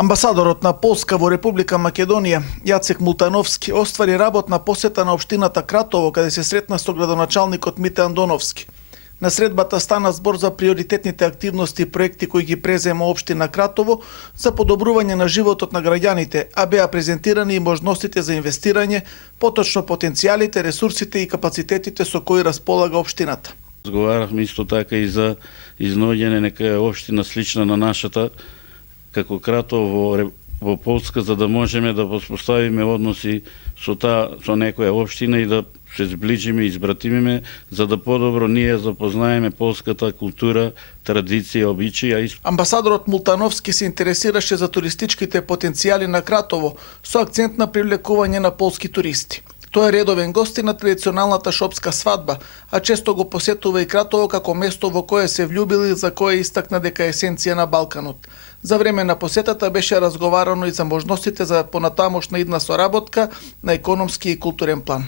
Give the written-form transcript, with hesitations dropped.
Амбасадорот на Полска во Република Македонија, Јацек Мултановски, оствари работна посета на општината Кратово, каде се сретна со градоначалникот Мите Андоновски. На средбата стана збор за приоритетните активности и проекти кои ги презема општина Кратово за подобрување на животот на граѓаните, а беа презентирани и можностите за инвестирање, поточно потенцијалите, ресурсите и капацитетите со кои располага општината. Разговарахме исто така и за изноѓење нека општина слична на нашата, како Кратово во Полска, за да можеме да воспоставиме односи со некоја општина и да се зближиме и избратимиме, за да подобро ние запознаеме полската култура, традиција, обичаи. Амбасадорот Мултановски се интересираше за туристичките потенцијали на Кратово, со акцент на привлекување на полски туристи. Тој е редовен гости на традиционалната шопска свадба, а често го посетува и Кратово како место во кое се влюбил и за кое истакна дека е есенција на Балканот. За време на посетата беше разговарано и за можностите за понатамошна идна соработка на економски и културен план.